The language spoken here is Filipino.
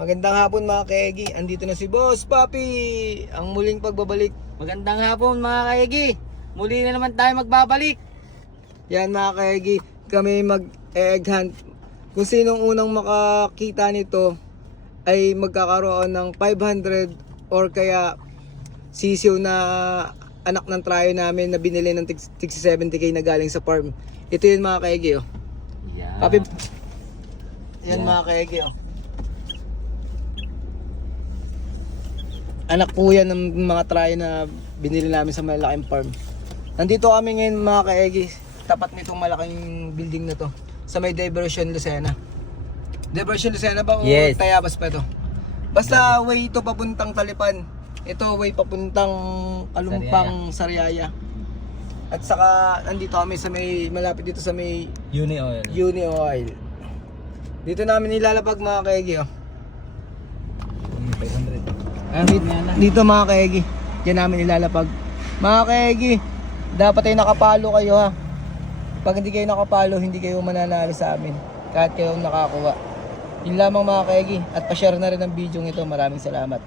Magandang hapon mga kaegi. Andito na si Boss Papi. Ang muling pagbabalik. Magandang hapon mga kaigi. Muli na naman tayo magbabalik. Yan mga kaegi. Kami mag-egg hunt. Kung sinong unang makakita nito ay magkakaroon ng 500 or kaya sisiw na anak ng tryo namin na binili ng tig 70k na galing sa farm. Ito yun mga kaegi oh. Yeah. Papi. Yan Yeah. mga kaegi oh. Anak po yan ng mga tryo na binili namin sa malaking farm. Nandito kami ngayon mga kaegi, tapat nitong malaking building na to, sa may Diversion Lucena. Diversion Lucena ba o Yes. Tayabas pa ito? Basta way ito papuntang Talipan. Ito way papuntang Kalumpang, Sariaya. At saka nandito kami sa may, malapit dito sa may Uni oil. Uni Oil. Dito namin nilalapag mga kaegi oh. 500. Dito mga kaegi, diyan namin ilalapag. Mga kaegi, dapat ay nakapalo kayo ha. Pag hindi kayo nakapalo, hindi kayo mananalo sa amin. Kahit kayo nakakuha. Yun lamang mga kaegi, at pa-share na rin ang video ito. Maraming salamat.